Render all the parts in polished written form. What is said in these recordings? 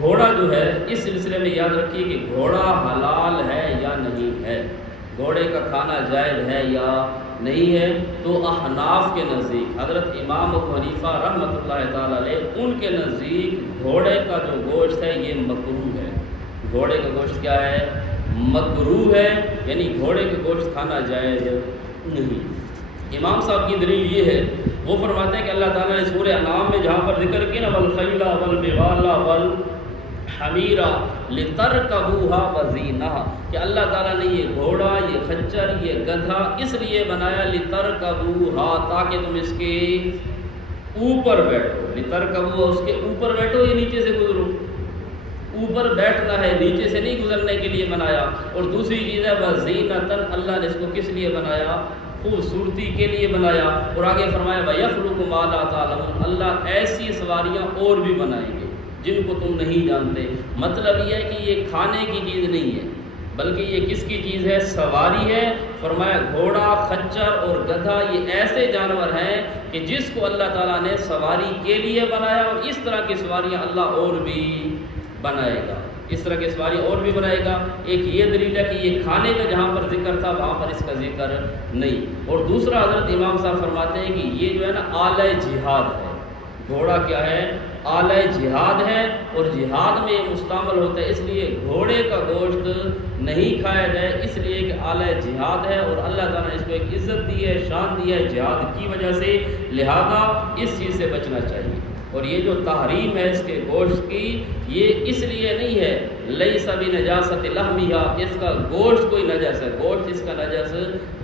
گھوڑا جو ہے اس سلسلے میں یاد رکھیے کہ گھوڑا حلال ہے یا نہیں ہے، گھوڑے کا کھانا جائز ہے یا نہیں ہے، تو احناف کے نزدیک حضرت امام ابو حنیفہ رحمۃ اللہ تعالی علیہ ان کے نزدیک گھوڑے کا جو گوشت ہے یہ مکروہ ہے۔ گھوڑے کا گوشت کیا ہے؟ مکروہ ہے، یعنی گھوڑے کا گوشت کھانا جائز نہیں۔ امام صاحب کی دلیل یہ ہے، وہ فرماتے ہیں کہ اللہ تعالیٰ نے سورہ انعام میں جہاں پر ذکر کیا نا والخیل والبغال والحمیر لترکبوها وزینہ، کہ اللہ تعالیٰ نے یہ گھوڑا، یہ خچر، یہ گدھا اس لیے بنایا لترکبوها، تاکہ تم اس کے اوپر بیٹھو۔ لترکبوها، اس کے اوپر بیٹھو، یہ نیچے سے گزرو، اوپر بیٹھنا ہے، نیچے سے نہیں گزرنے کے لیے بنایا۔ اور دوسری چیز ہے وزینۃ، اللہ نے اس کو کس لیے بنایا؟ خوبصورتی کے لیے بنایا۔ اور آگے فرمایا وَيَخْلُقُ مَا لَا تَعْلَمُونَ، اللہ ایسی سواریاں اور بھی بنائیں گے جن کو تم نہیں جانتے۔ مطلب یہ ہے کہ یہ کھانے کی چیز نہیں ہے، بلکہ یہ کس کی چیز ہے؟ سواری ہے۔ فرمایا گھوڑا، خچر اور گدھا یہ ایسے جانور ہیں کہ جس کو اللہ تعالیٰ نے سواری کے لیے بنایا، اور اس طرح کی سواریاں اللہ اور بھی بنائے گا، اس طرح کی سواری اور بھی بنائے گا۔ ایک یہ دلیل ہے کہ یہ کھانے کا جہاں پر ذکر تھا وہاں پر اس کا ذکر نہیں۔ اور دوسرا حضرت امام صاحب فرماتے ہیں کہ یہ جو ہے نا آلہ جہاد ہے، گھوڑا کیا ہے؟ آلہ جہاد ہے، اور جہاد میں یہ مستعمل ہوتا ہے، اس لیے گھوڑے کا گوشت نہیں کھایا جائے، اس لیے کہ آلہ جہاد ہے، اور اللہ تعالیٰ نے اس کو ایک عزت دی ہے، شان دی ہے جہاد کی وجہ سے، لہذا اس چیز سے بچنا چاہیے۔ اور یہ جو تحریم ہے اس کے گوشت کی، یہ اس لیے نہیں ہے لیس بنجاست لحمھا، اس کا گوشت کوئی نجس ہے، گوشت اس کا نجس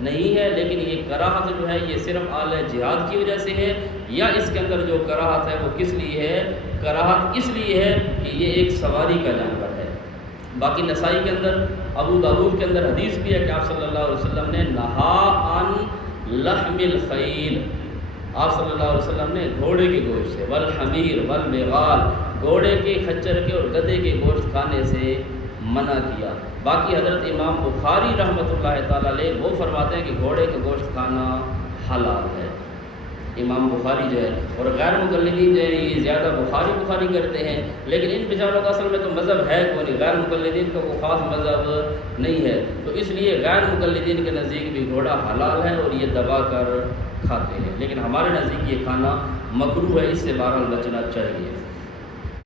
نہیں ہے، لیکن یہ کراہت جو ہے یہ صرف آلہ جہاد کی وجہ سے ہے، یا اس کے اندر جو کراہت ہے وہ کس لیے ہے؟ کراہت اس لیے ہے کہ یہ ایک سواری کا جانور ہے۔ باقی نسائی کے اندر، ابو داؤد کے اندر حدیث بھی ہے کہ آپ صلی اللہ علیہ وسلم نے نہا عن لحم الخیل، آپ صلی اللہ علیہ وسلم نے گھوڑے کے گوشت سے، والحمیر والبغال، گھوڑے کے، خچر کے اور گدھے کے گوشت کھانے سے منع کیا۔ باقی حضرت امام بخاری رحمۃ اللہ تعالی علیہ وہ فرماتے ہیں کہ گھوڑے کا گوشت کھانا حلال ہے۔ امام بخاری جو ہے، اور غیر مقلدین جو ہے یہ زیادہ بخاری کرتے ہیں، لیکن ان بیچاروں کا اصل میں تو مذہب ہے کوئی نہیں، غیر مقلدین کا کوئی خاص مذہب نہیں ہے، تو اس لیے غیر مقلدین کے نزدیک بھی گھوڑا حلال ہے اور یہ دبا کر کھاتے ہیں، لیکن ہمارے نزدیک یہ کھانا مکروہ ہے، اس سے بہرحال بچنا چاہیے۔